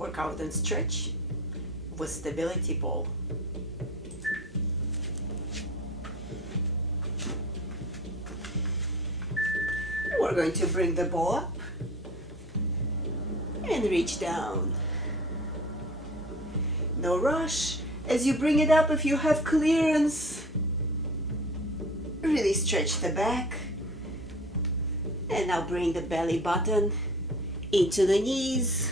workout and stretch with stability ball. We're going to bring the ball up and reach down. No rush. As you bring it up, if you have clearance, really stretch the back. And now bring the belly button into the knees.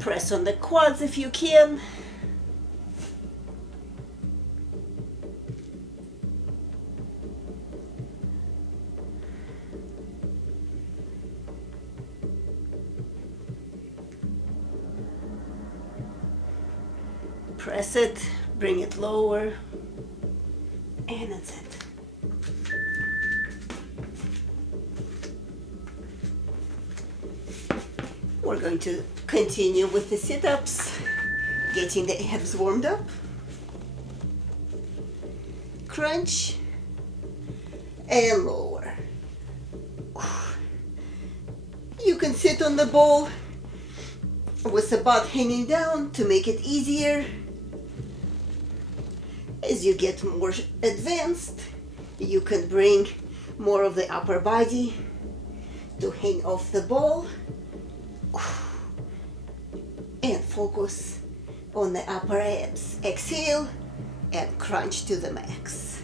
Press on the quads if you can. Press it, bring it lower, and that's it. We're going to continue with the sit-ups, getting the abs warmed up. Crunch and lower. You can sit on the ball with the butt hanging down to make it easier. As you get more advanced, you can bring more of the upper body to hang off the ball and focus on the upper abs. Exhale and crunch to the max.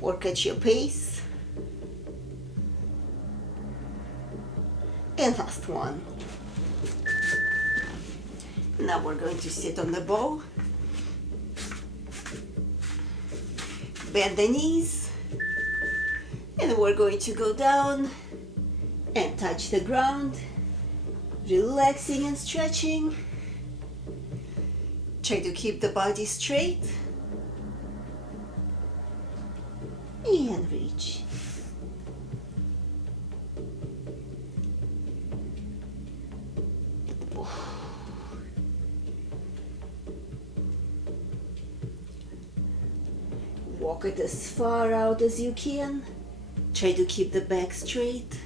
Work at your pace. And last one. Now we're going to sit on the ball. Bend the knees. And we're going to go down and touch the ground. Relaxing and stretching. Try to keep the body straight. And reach. Walk it as far out as you can. Try to keep the back straight.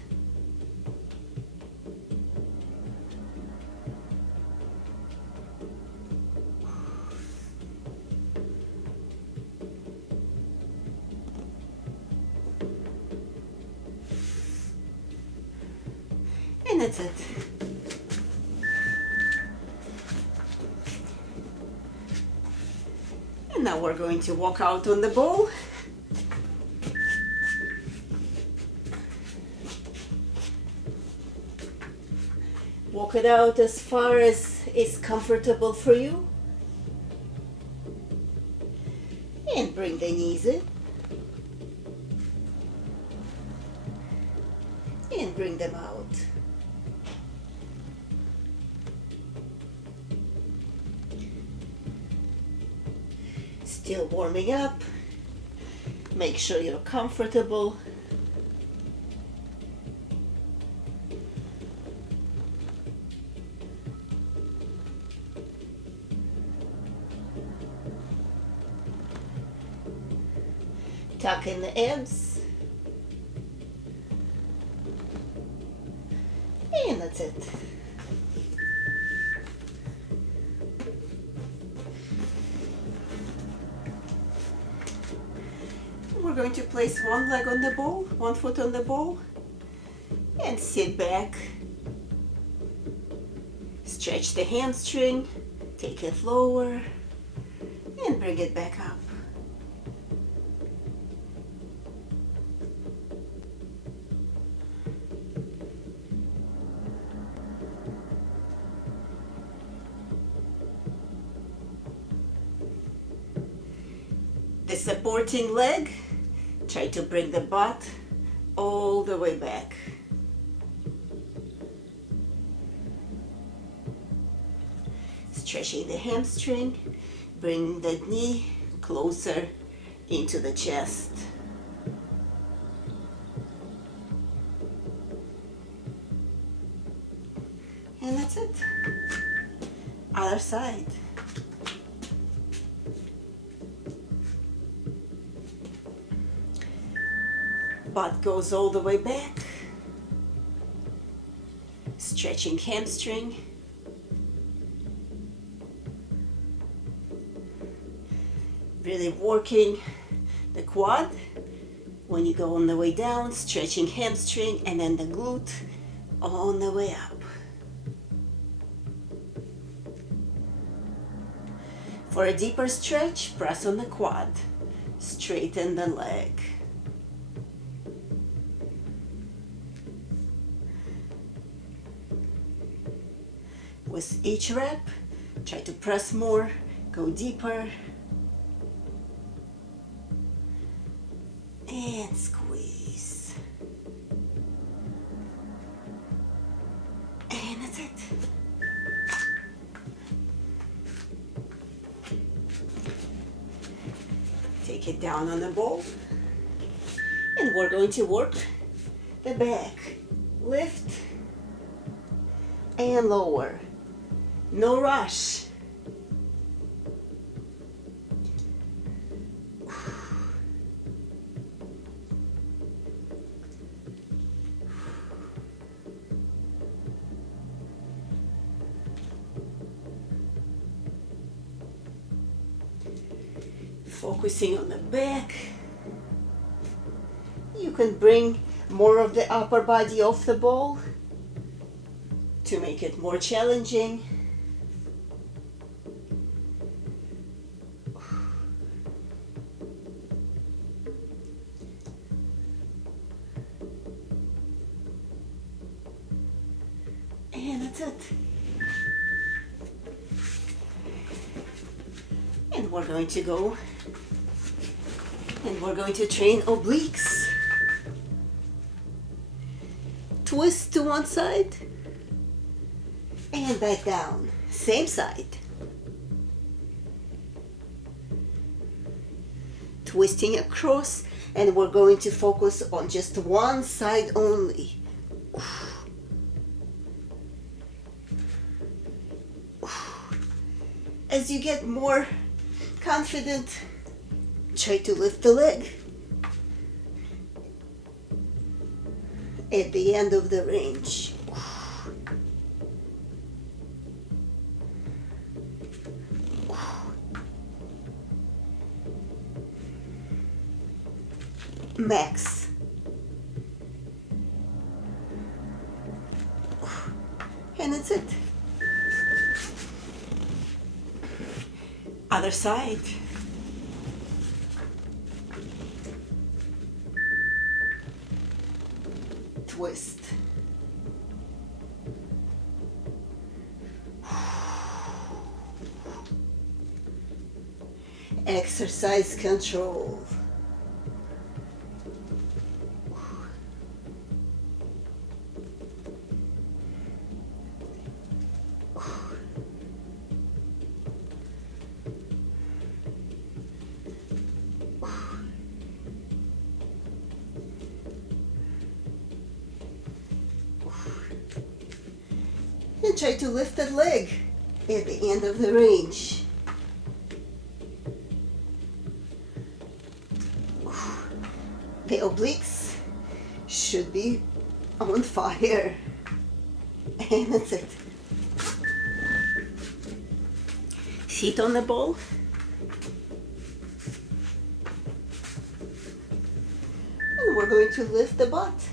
And that's it. And now we're going to walk out on the ball. Walk it out as far as is comfortable for you. And bring the knees in. And bring them out. Still warming up. Make sure you're comfortable. Tuck in the abs. And that's it. We're going to place one leg on the ball, one foot on the ball, and sit back. Stretch the hamstring, take it lower, and bring it back up. The supporting leg, try to bring the butt all the way back. Stretching the hamstring, bring the knee closer into the chest. And that's it. Other side. Butt goes all the way back. Stretching hamstring. Really working the quad. When you go on the way down, stretching hamstring, and then the glute on the way up. For a deeper stretch, press on the quad. Straighten the leg. With each rep, try to press more, go deeper. And squeeze. And that's it. Take it down on the ball. And we're going to work the back. Lift and lower. No rush. Focusing on the back. You can bring more of the upper body off the ball to make it more challenging. And that's it. And we're going to go and we're going to train obliques. Twist to one side and back down. Same side. Twisting across, and we're going to focus on just one side only. As you get more confident, try to lift the leg at the end of the range. Max. And that's it. Other side. Twist. Exercise control. And try to lift that leg at the end of the range. The obliques should be on fire. And that's it. Feet on the ball. And we're going to lift the butt.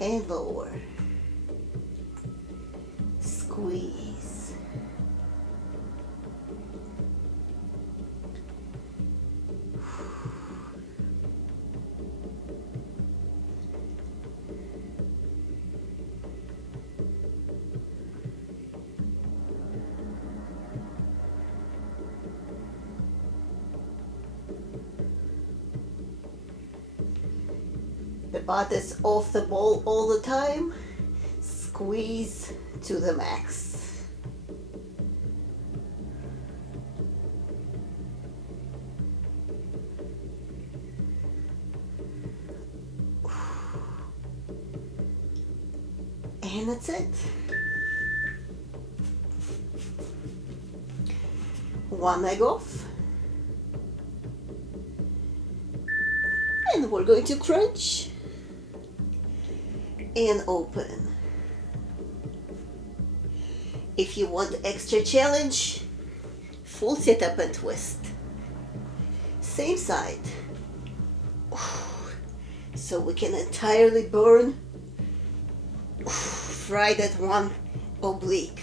And lower. Squeeze. The butt is off the ball all the time. Squeeze to the max. And that's it. One leg off. And we're going to crunch and open. If you want extra challenge, full sit up and twist. Same side. So we can entirely burn, fry that one oblique.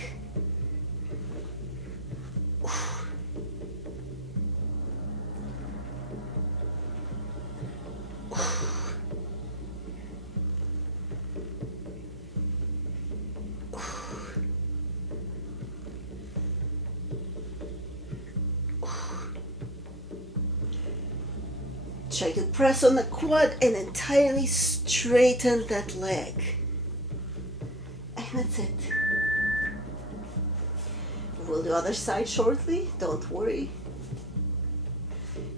Try to press on the quad and entirely straighten that leg. And that's it. We'll do other side shortly, don't worry.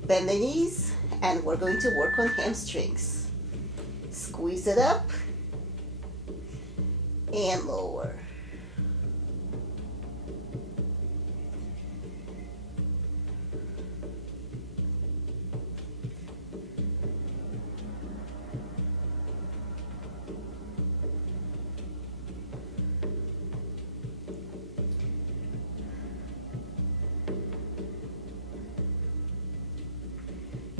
Bend the knees and we're going to work on hamstrings. Squeeze it up and lower.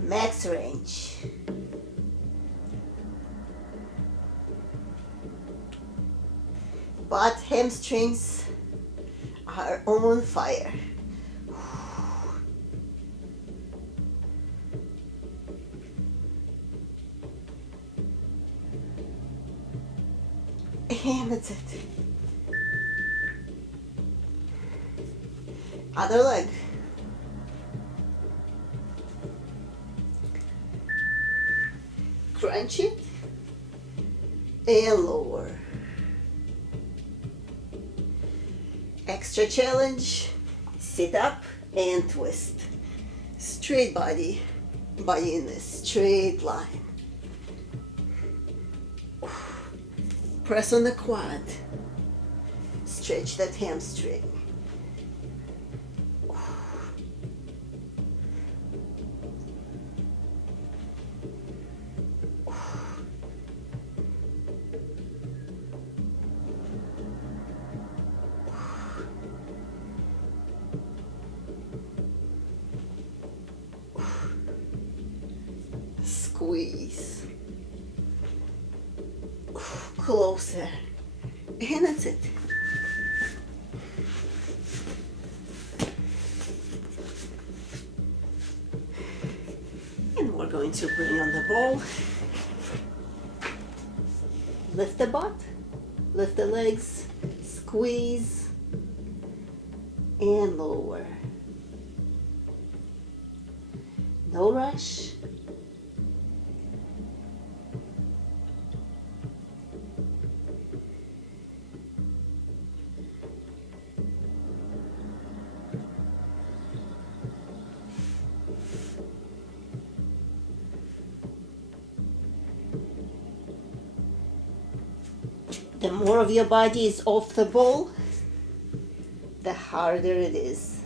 Max range. But hamstrings are on fire. And that's it. Other leg. Crunch it and lower. Extra challenge, sit up and twist. Straight body in a straight line. Press on the quad. Stretch that hamstring. Squeeze. Closer. And that's it. And we're going to bring on the ball. Lift the butt. Lift the legs. Squeeze. And lower. No rush. The more of your body is off the ball, the harder it is.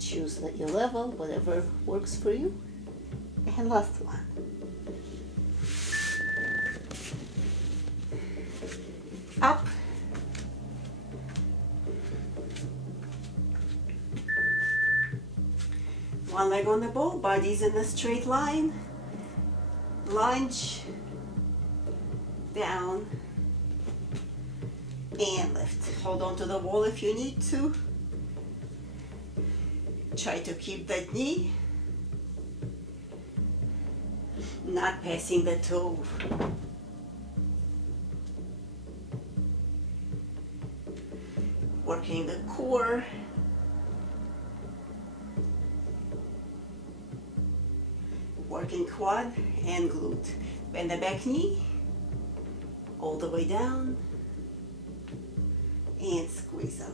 Choose your level, whatever works for you. And last one. Up. One leg on the ball, body's in a straight line. Lunge, down, and lift. Hold on to the wall if you need to. Try to keep that knee not passing the toe. Working the core. Working quad and glute. Bend the back knee all the way down and squeeze up.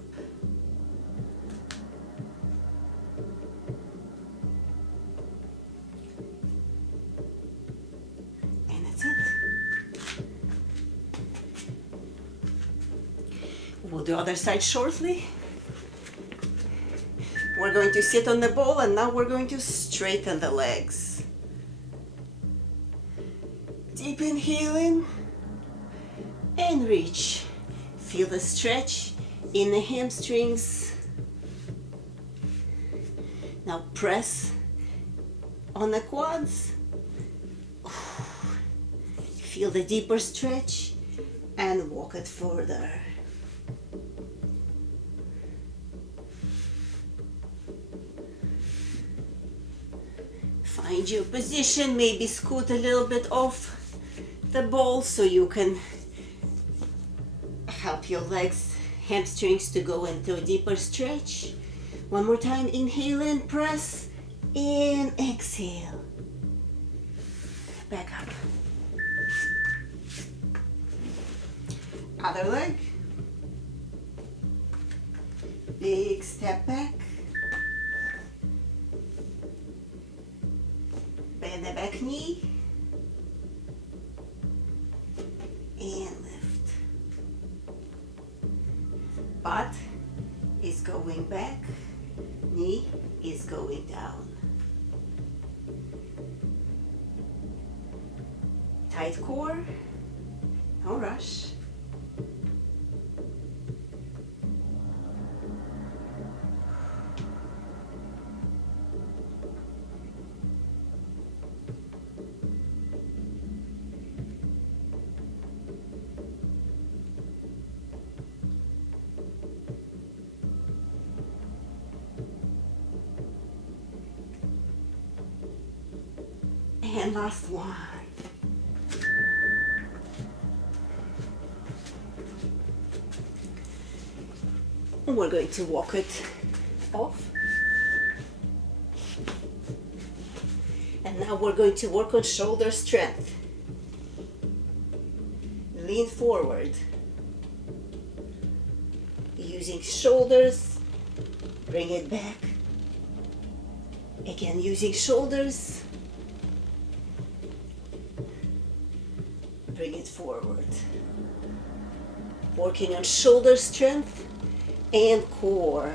We'll do other side shortly. We're going to sit on the ball and now we're going to straighten the legs. Deep inhale in and reach. Feel the stretch in the hamstrings. Now press on the quads. Feel the deeper stretch and walk it further. Find your position, maybe scoot a little bit off the ball so you can help your legs, hamstrings to go into a deeper stretch. One more time, inhale in, press, and exhale. Back up. Other leg. Big step back. Bend the back knee. And lift. Butt is going back. Knee is going down. Tight core. No rush. And last one. We're going to walk it off. And now we're going to work on shoulder strength. Lean forward. Using shoulders, bring it back. Again, using shoulders, bring it forward. Working on shoulder strength and core.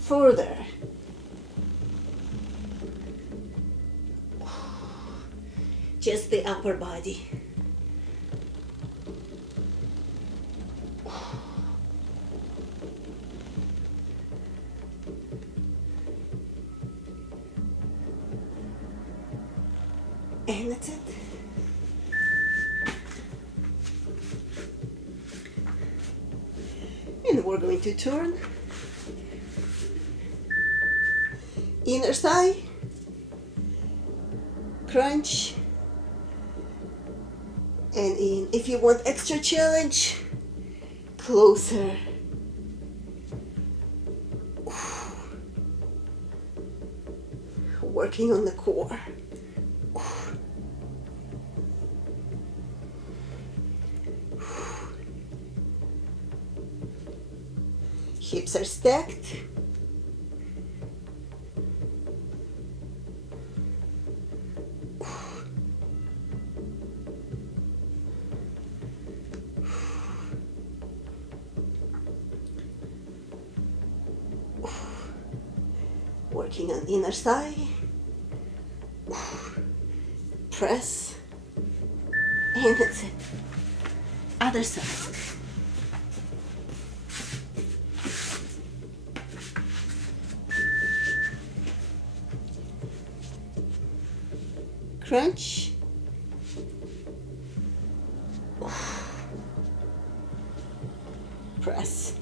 Further. Just the upper body. And that's it. And we're going to turn. Inner thigh. Crunch. And in. If you want extra challenge, closer. Working on the core. Hips are stacked. Working on inner thigh. Press. And that's it. Other side. Crunch. Press.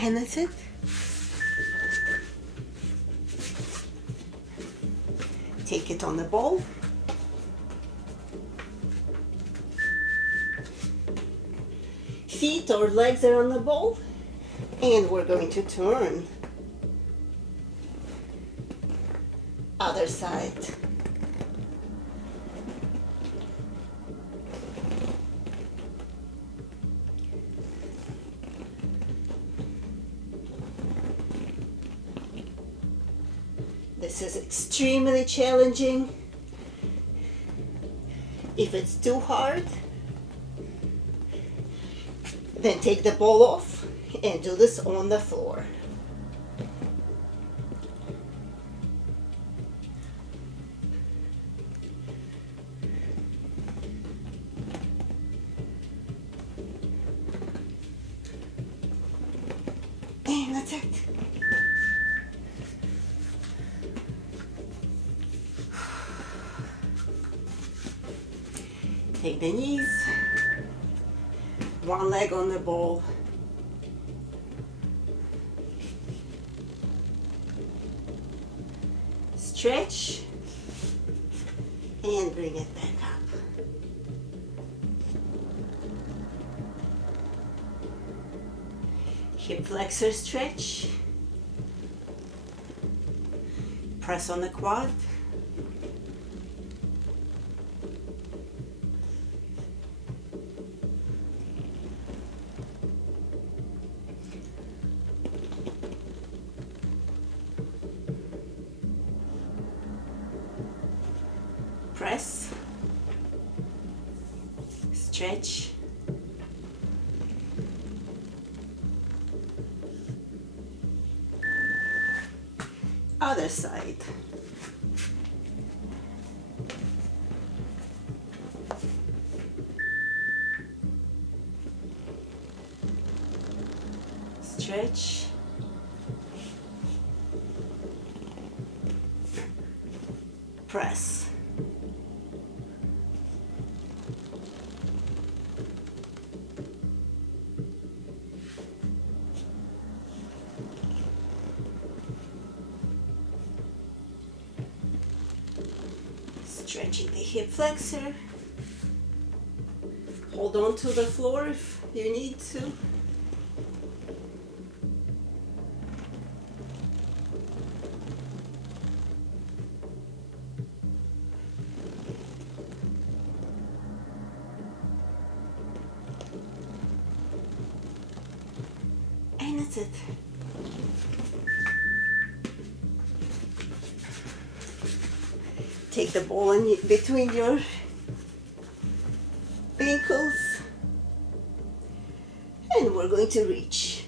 And that's it. Take it on the ball. Feet or legs are on the ball, and we're going to turn. Other side. This is extremely challenging. If it's too hard, then take the ball off and do this on the floor. And that's it. Take the knees, one leg on the ball. Stretch and bring it back up. Hip flexor stretch. Press on the quad. Press, stretch, other side. Stretch, press. Stretching the hip flexor. Hold on to the floor if you need to. And that's it. Take the ball in between your ankles, and we're going to reach.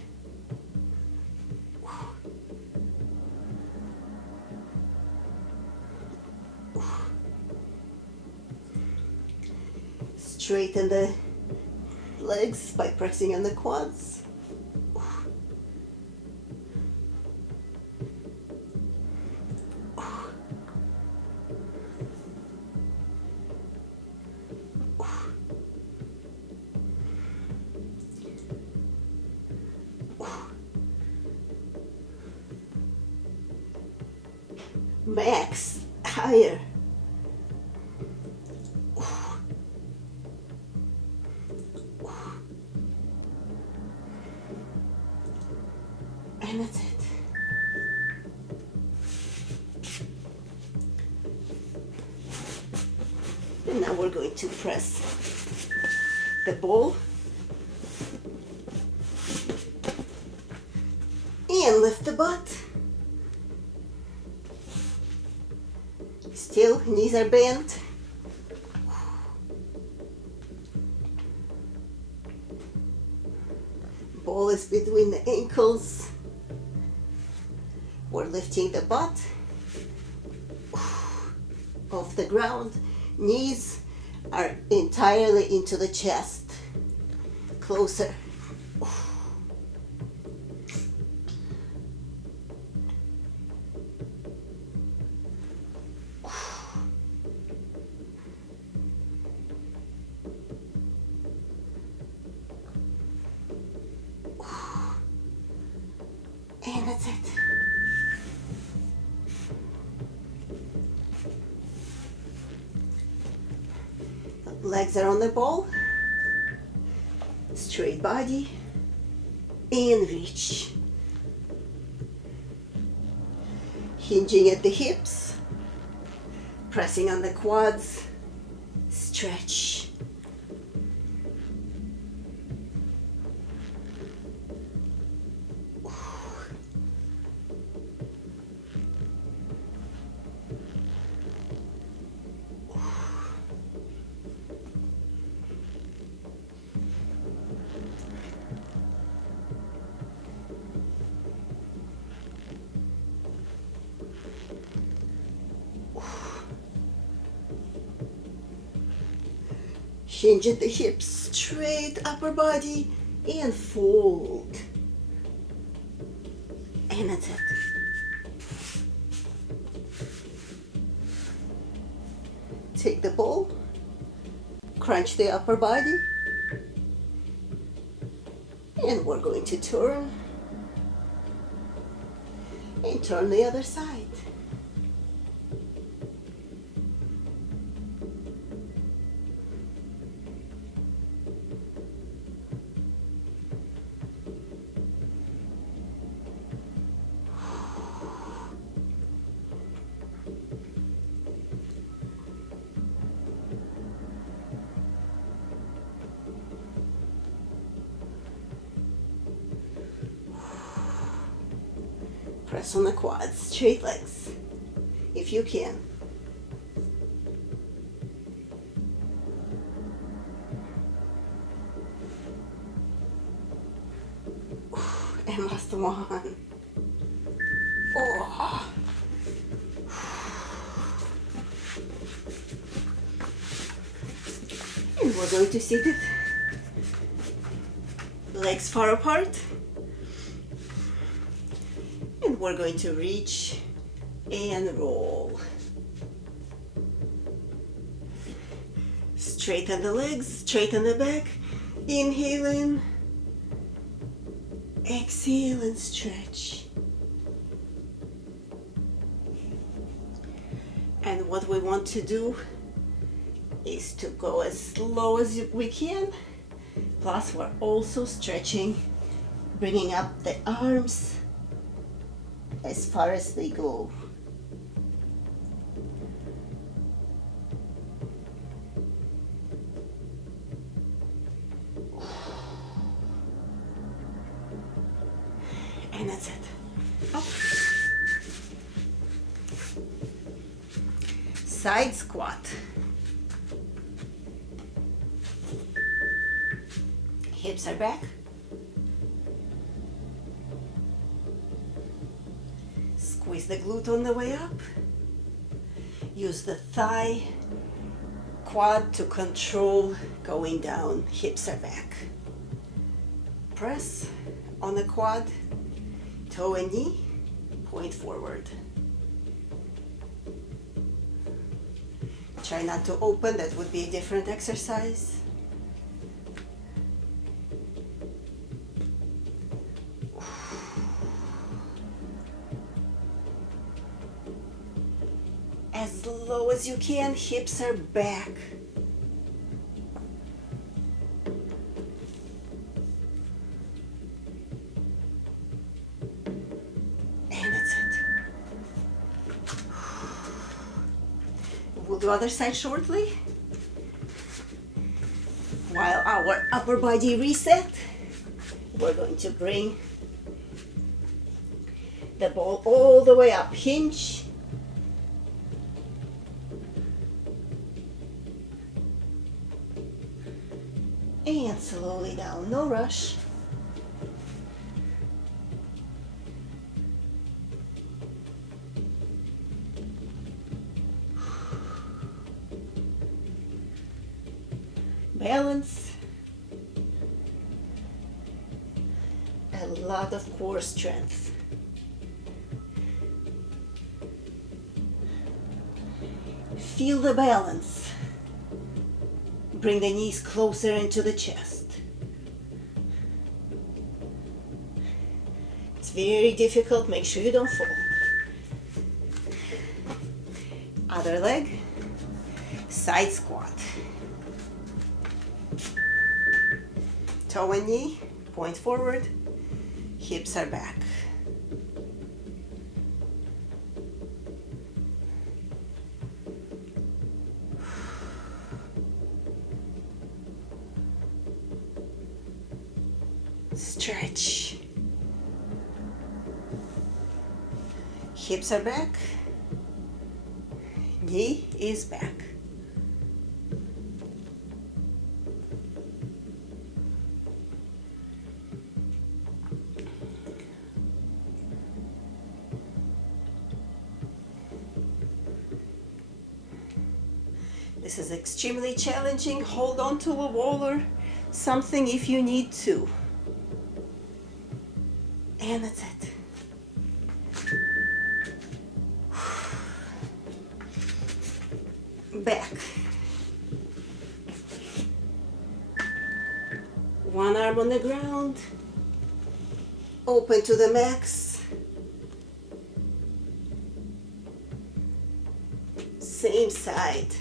Straighten the legs by pressing on the quads. Max, higher. And that's it. And now we're going to press the ball and lift the butt. Still, knees are bent. Ball is between the ankles. We're lifting the butt off the ground. Knees are entirely into the chest. Closer. And that's it. Legs are on the ball. Straight body. And reach. Hinging at the hips. Pressing on the quads. Stretch. Hinge at the hips, straight upper body, and fold. And that's it. Take the ball, crunch the upper body, and we're going to turn and turn the other side. Press on the quads, straight legs, if you can. And last one. Oh. And we're going to sit it. Legs far apart. And we're going to reach and roll. Straighten the legs, straighten the back. Inhale in. Exhale and stretch. And what we want to do is to go as slow as we can. Plus we're also stretching, bringing up the arms as far as they go. And that's it. Up. Side squat. Hips are back. Squeeze the glute on the way up. Use the thigh, quad to control going down. Hips are back. Press on the quad, toe and knee, point forward. Try not to open, that would be a different exercise. As low as you can, hips are back. And that's it. We'll do other side shortly. While our upper body reset, we're going to bring the ball all the way up. Hinge. And slowly down, no rush. Balance. A lot of core strength. Feel the balance. Bring the knees closer into the chest. It's very difficult, make sure you don't fall. Other leg, side squat. Toe and knee, point forward, hips are back. Stretch. Hips are back. Knee is back. This is extremely challenging. Hold on to a wall or something if you need to. And that's it. Back. One arm on the ground. Open to the max. Same side.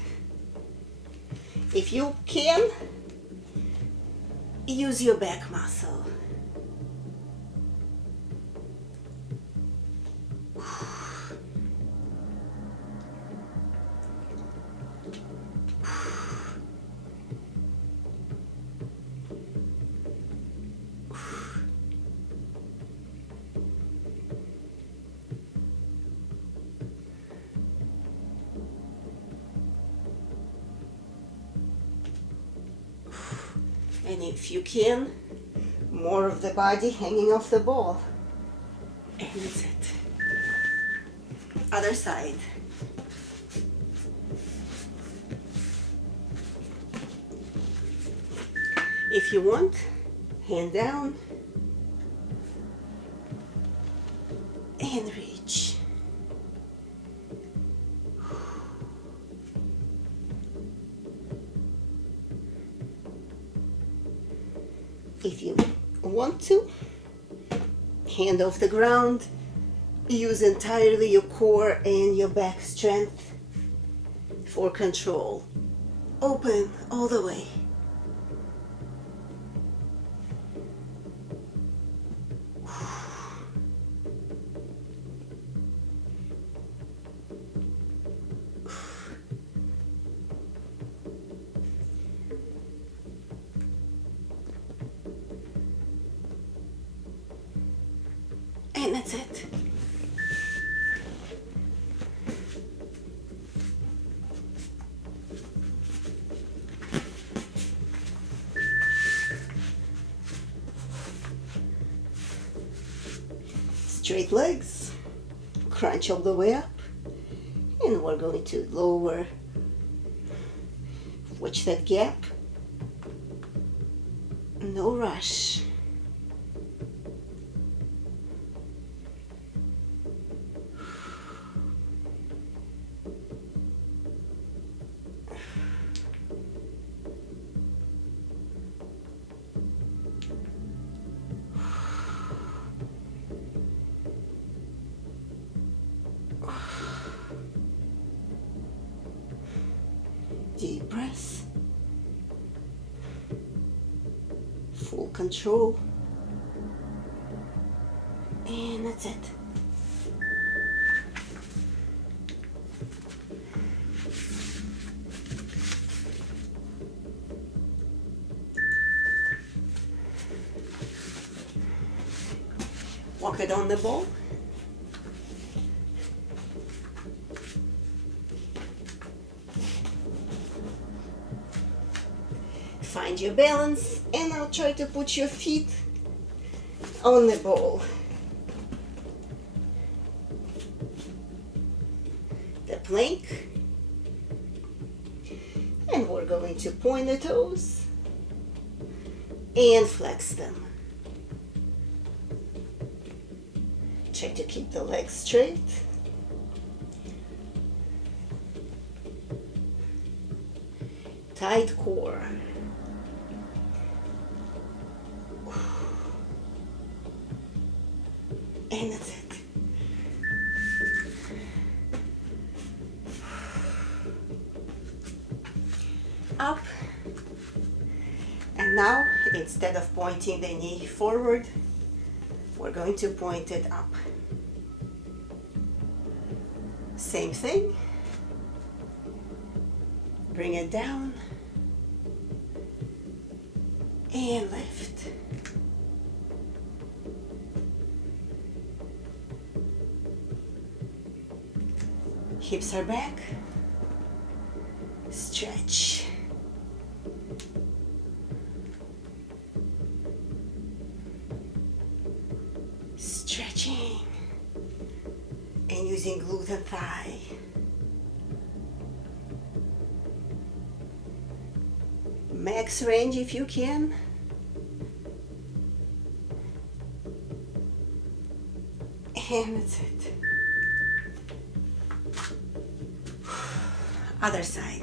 If you can, use your back muscle. And if you can, more of the body hanging off the ball. And that's it. Other side. If you want, hand down and reach. If you want to, hand off the ground, use entirely your core and your back strength for control. Open all the way. And that's it. Straight legs, crunch all the way up, and we're going to lower, watch that gap, no rush. Deep breath, full control, and that's it. Walk it on the ball. Find your balance, and now try to put your feet on the ball. The plank. And we're going to point the toes and flex them. Try to keep the legs straight. Tight core. And that's it. Up. And now Instead of pointing the knee forward, we're going to point it up. Same thing. Bring it down and lift. Hips are back. Stretch. Stretching. And using glute and thigh. Max range if you can. And that's it. Other side.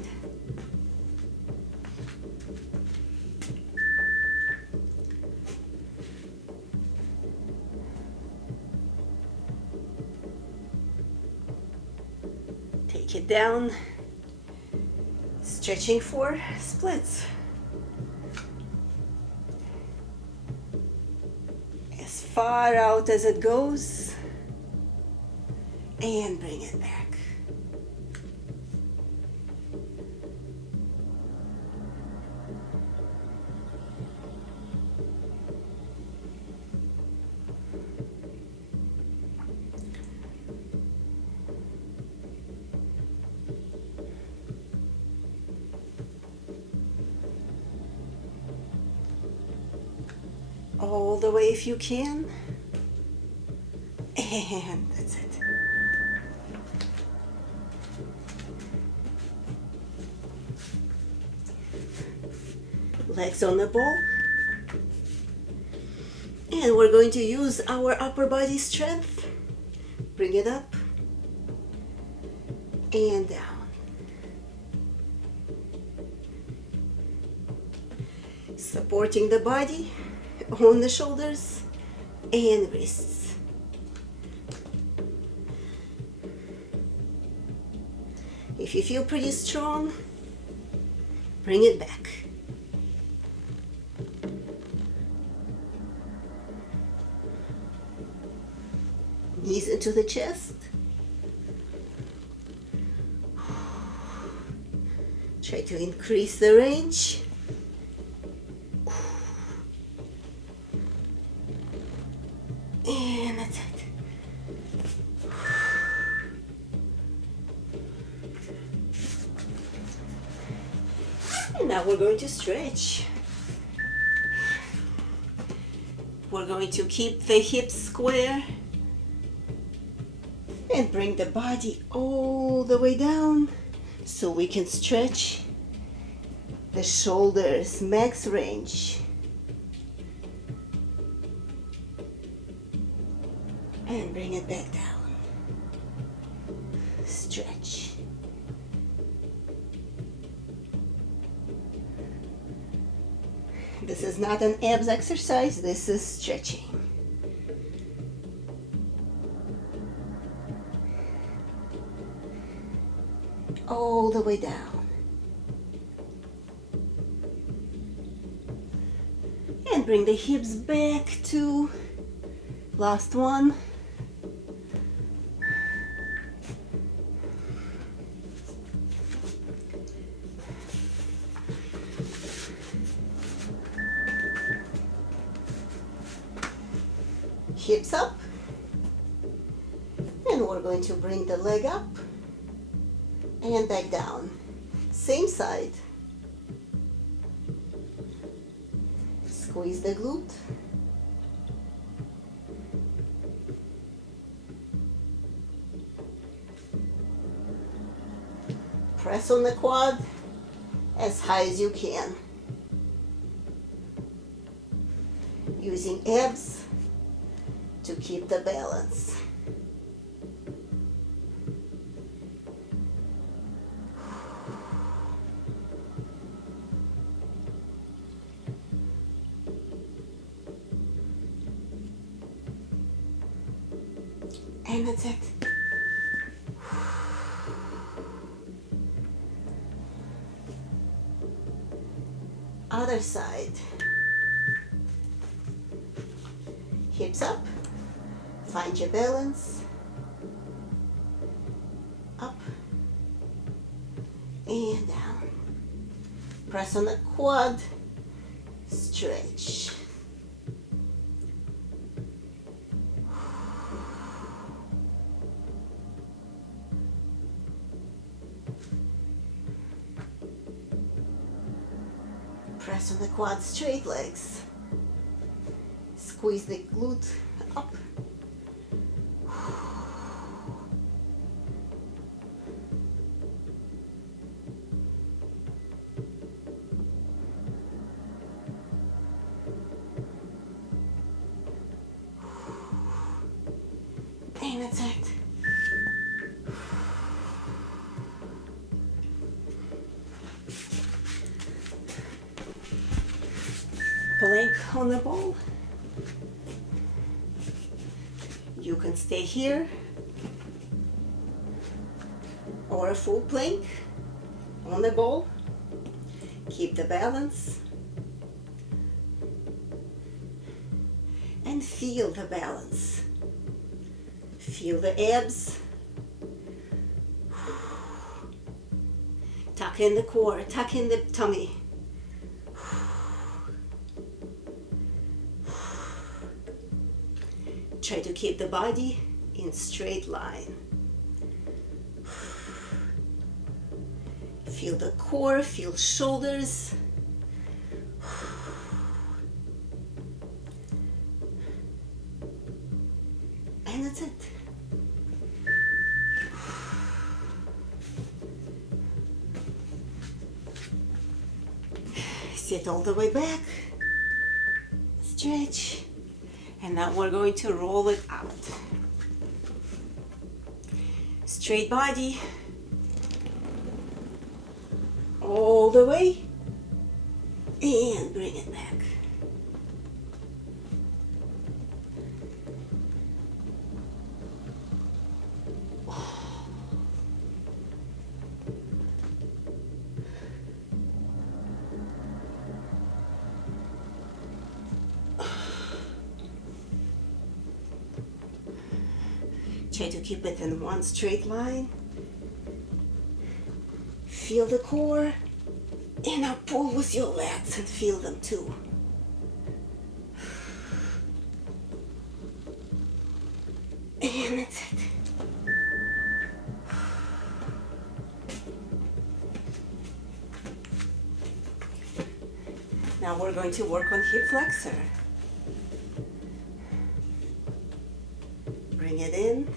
Take it down. Stretching for splits. As far out as it goes. And bring it back. All the way if you can. And that's it. Legs on the ball. And we're going to use our upper body strength. Bring it up and down. Supporting the body on the shoulders and wrists. If you feel pretty strong, bring it back. Knees into the chest. Try to increase the range. And that's it. And now we're going to stretch. We're going to keep the hips square and bring the body all the way down so we can stretch the shoulders, max range. And bring it back down. Stretch. This is not an abs exercise, this is stretching. All the way down. And bring the hips back to last one. Hips up. And we're going to bring the leg up and back down. Same side. Squeeze the glute. Press on the quad as high as you can. Using abs to keep the balance. And that's it. Other side. hips up, find your balance, up and down. Press on the quad, stretch. Press on the quad, straight legs. Squeeze the glute up. And that's it. Plank on the ball. You can stay here or a full plank on the ball. Keep the balance and feel the balance. Feel the abs. Tuck in the core, tuck in the tummy. Try to keep the body in straight line. Feel the core, feel shoulders. And that's it. Sit all the way back. Stretch. And now we're going to roll it out. Straight body. All the way. And bring it back. Try to keep it in one straight line. Feel the core. And now pull with your legs and feel them too. And that's it. Now we're going to work on hip flexor. Bring it in.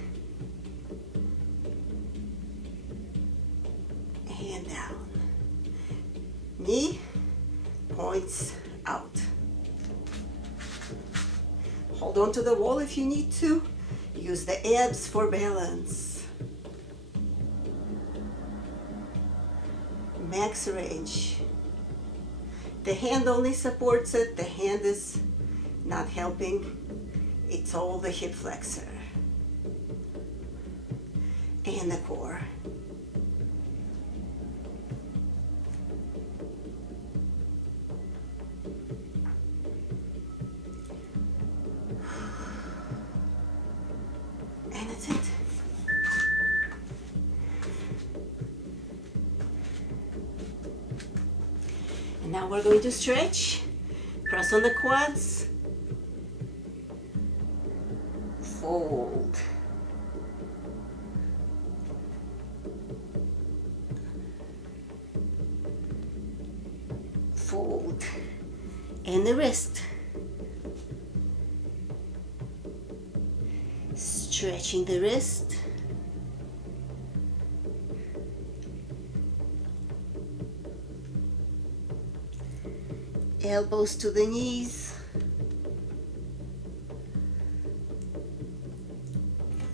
And down. Knee points out. Hold on to the wall if you need to. Use the abs for balance. Max range. The hand only supports it. The hand is not helping. It's all the hip flexor and the core. And that's it. And now we're going to stretch. Press on the quads. Fold. Fold. And the wrist. Stretching the wrist. Elbows to the knees.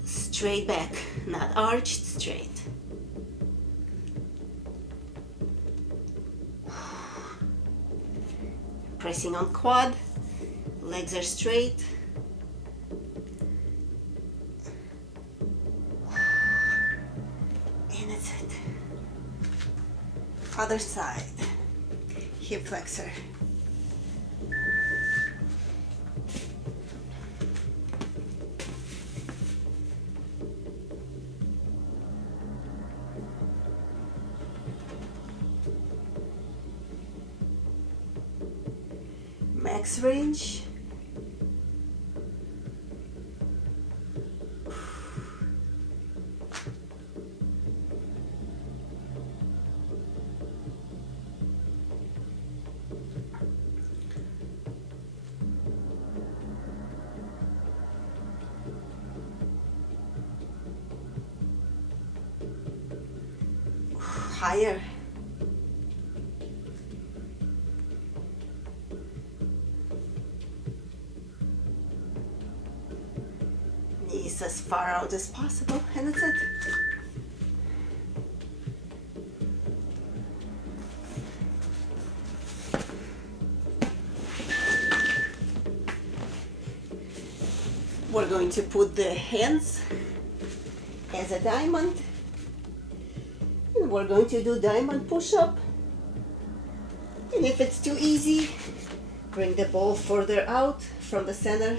Straight back, not arched, straight. Pressing on quad, legs are straight. And that's it. Other side, hip flexor. max range. Higher. Knees as far out as possible, and that's it. We're going to put the hands as a diamond. And we're going to do diamond push-up. And if it's too easy, bring the ball further out from the center.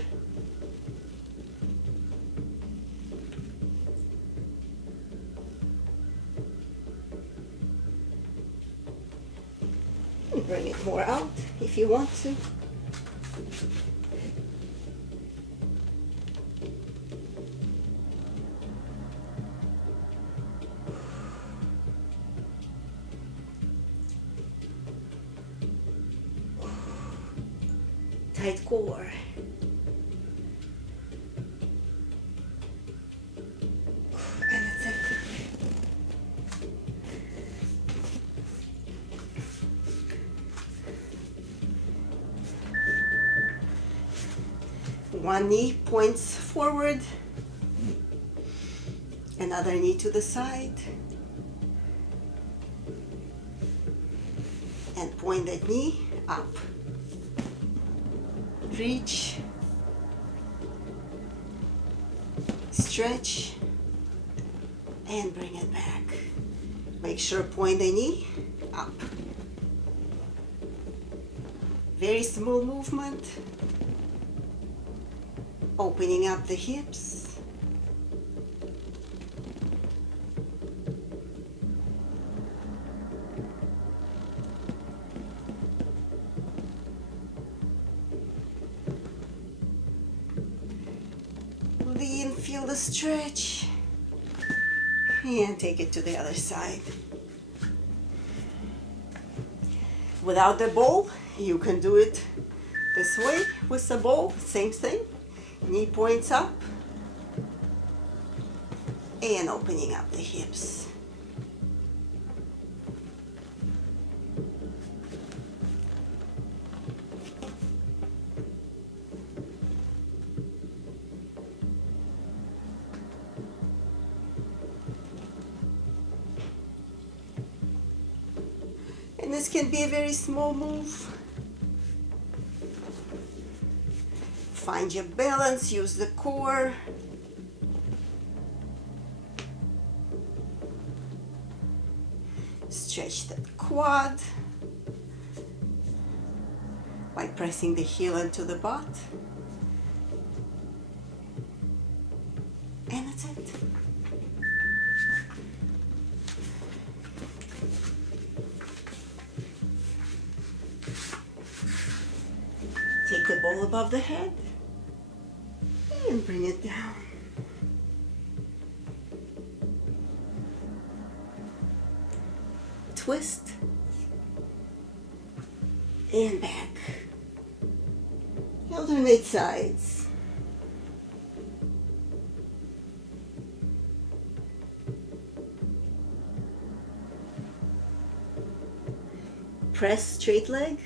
And bring it more out if you want to. Tight core. And that's it. One knee points forward, another knee to the side, and point that knee up. Reach, stretch, and bring it back. Make sure point the knee up. Very small movement. Opening up the hips. Lean, feel the stretch, and take it to the other side. Without the ball, you can do it this way with the ball, same thing. Knee points up and opening up the hips. And this can be a very small move. Find your balance, use the core. Stretch the quad by pressing the heel into the butt. And that's it. Take the ball above the head and bring it down. Twist and back. Alternate sides. Press straight leg.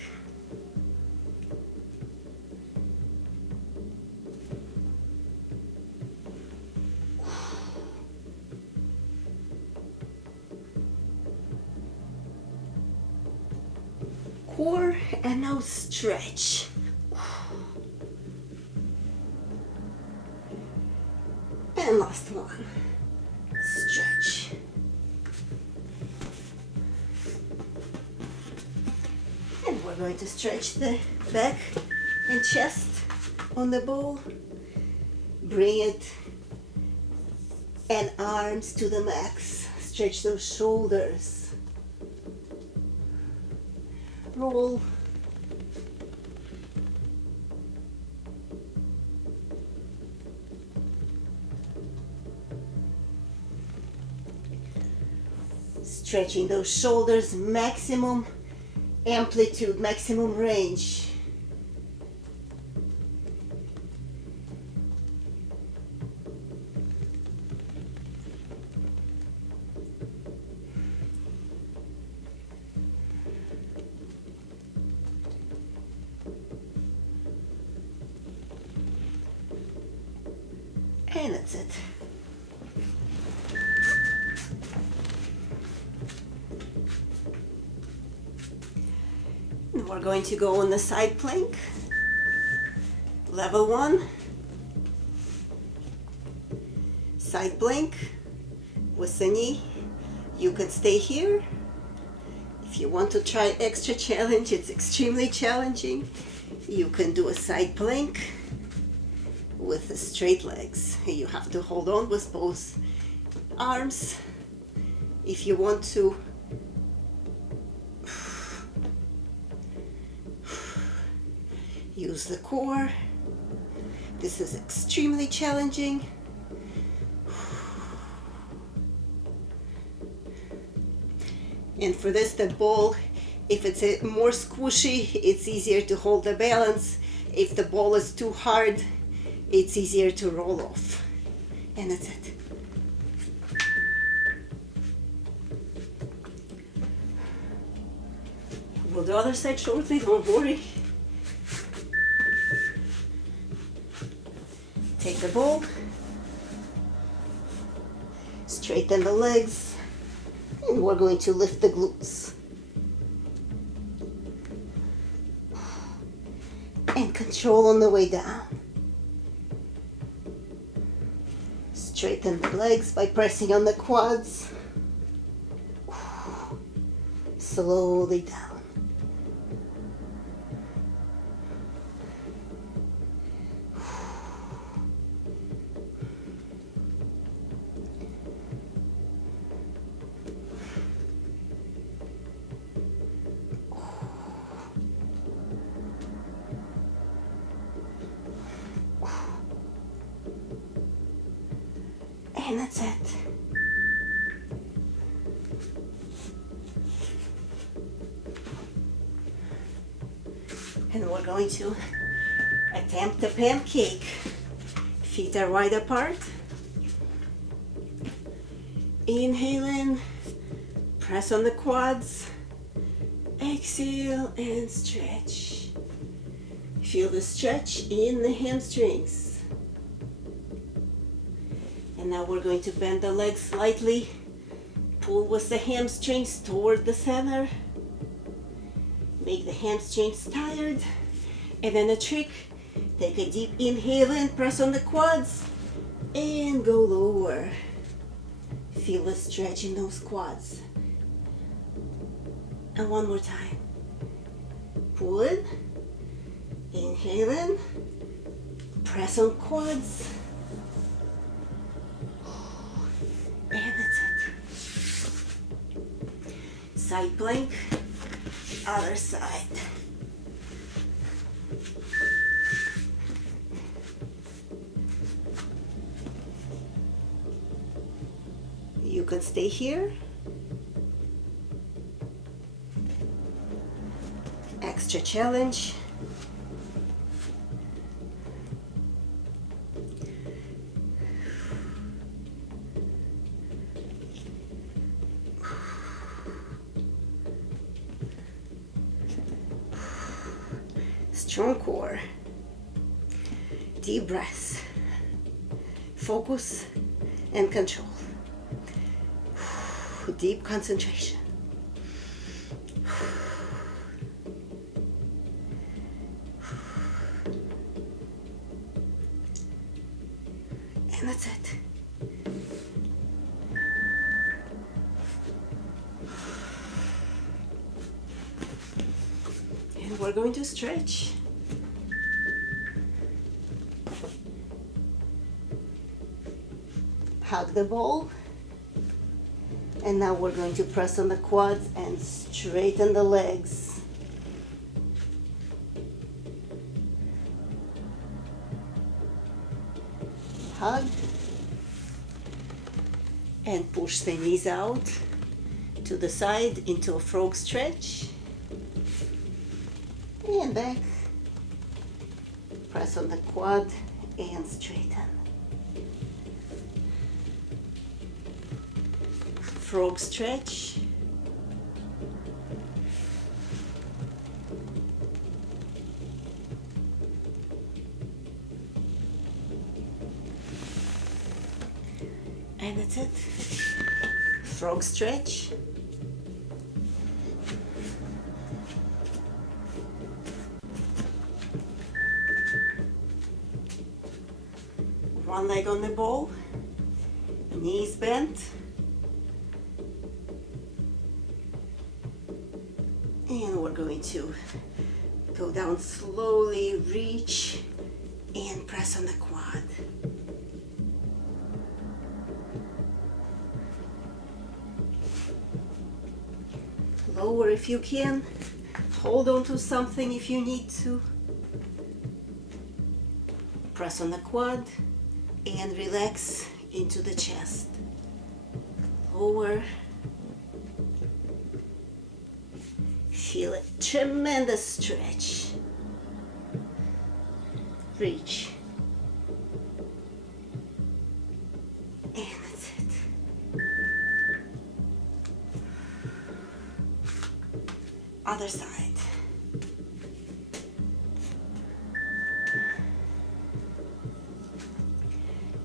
Core, and now stretch. And last one. Stretch. And we're going to stretch the back and chest on the ball. Bring it and arms to the max. Stretch those shoulders. Roll Stretching those shoulders, maximum amplitude, maximum range. And that's it. And we're going to go on the side plank. Level 1. Side plank with the knee. You could stay here. If you want to try extra challenge, it's extremely challenging. You can do a side plank with the straight legs. You have to hold on with both arms. If you want to use the core, this is extremely challenging. And for this, the ball, if it's more squishy, it's easier to hold the balance. If the ball is too hard, it's easier to roll off. And that's it. We'll do the other side shortly, don't worry. Take the ball, straighten the legs, and we're going to lift the glutes. And control on the way down. Straighten the legs by pressing on the quads. Slowly down. And that's it. And we're going to attempt the pancake. Feet are wide apart. Inhale in, press on the quads. Exhale and stretch. Feel the stretch in the hamstrings. And now we're going to bend the legs slightly. Pull with the hamstrings toward the center. Make the hamstrings tired. And then a trick. Take a deep inhale in, press on the quads, and go lower. Feel the stretch in those quads. And one more time. Pull in. Inhale in. Press on quads. And that's it. Side plank, other side. You can stay here. Extra challenge. Strong core, deep breaths, focus and control, deep concentration. And that's it. And we're going to stretch. Hug the ball. And now we're going to press on the quads and straighten the legs. Hug. And push the knees out to the side into a frog stretch. And back. Press on the quad and straighten. Frog stretch. And that's it. Frog stretch. One leg on the ball, knees bent. And we're going to go down slowly, reach, and press on the quad. Lower if you can. Hold on to something if you need to. Press on the quad and relax into the chest. Lower. Feel a tremendous stretch. Reach. And that's it. Other side.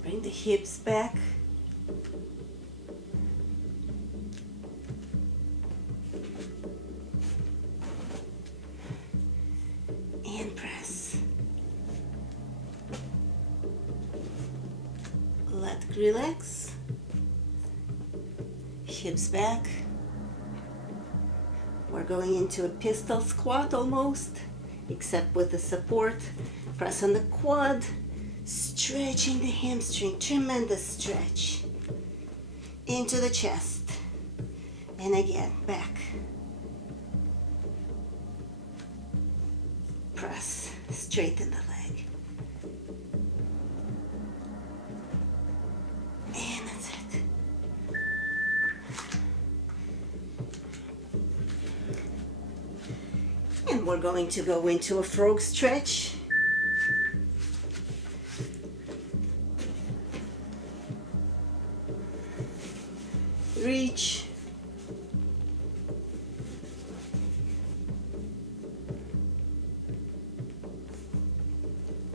Bring the hips back. And press. Let relax. Hips back. We're going into a pistol squat almost, except with the support. Press on the quad, stretching the hamstring, tremendous stretch. Into the chest. And again, back. Press, straighten the leg. And that's it. And we're going to go into a frog stretch. Reach.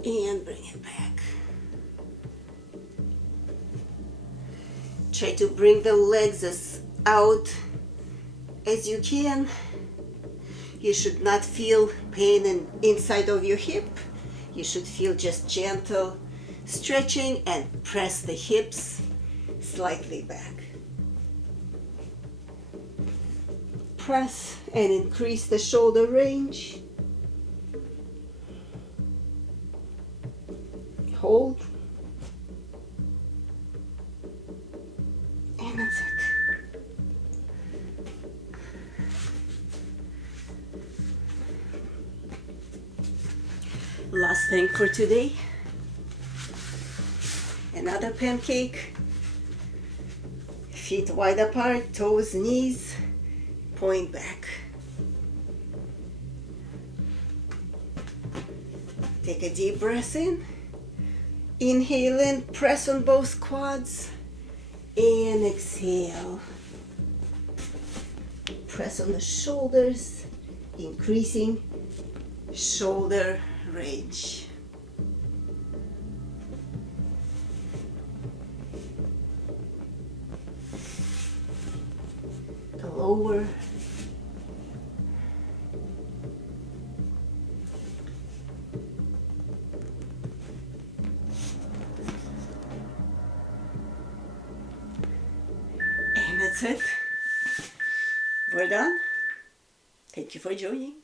And bring it back. Try to bring the legs as out as you can. You should not feel pain inside of your hip. You should feel just gentle stretching and press the hips slightly back. Press and increase the shoulder range. Hold. And that's it. Last thing for today. Another pancake. Feet wide apart, toes, knees, point back. Take a deep breath in. Inhale in, press on both quads, and exhale. Press on the shoulders, increasing shoulder range. Lower. And that's it. We're done. Thank you for joining.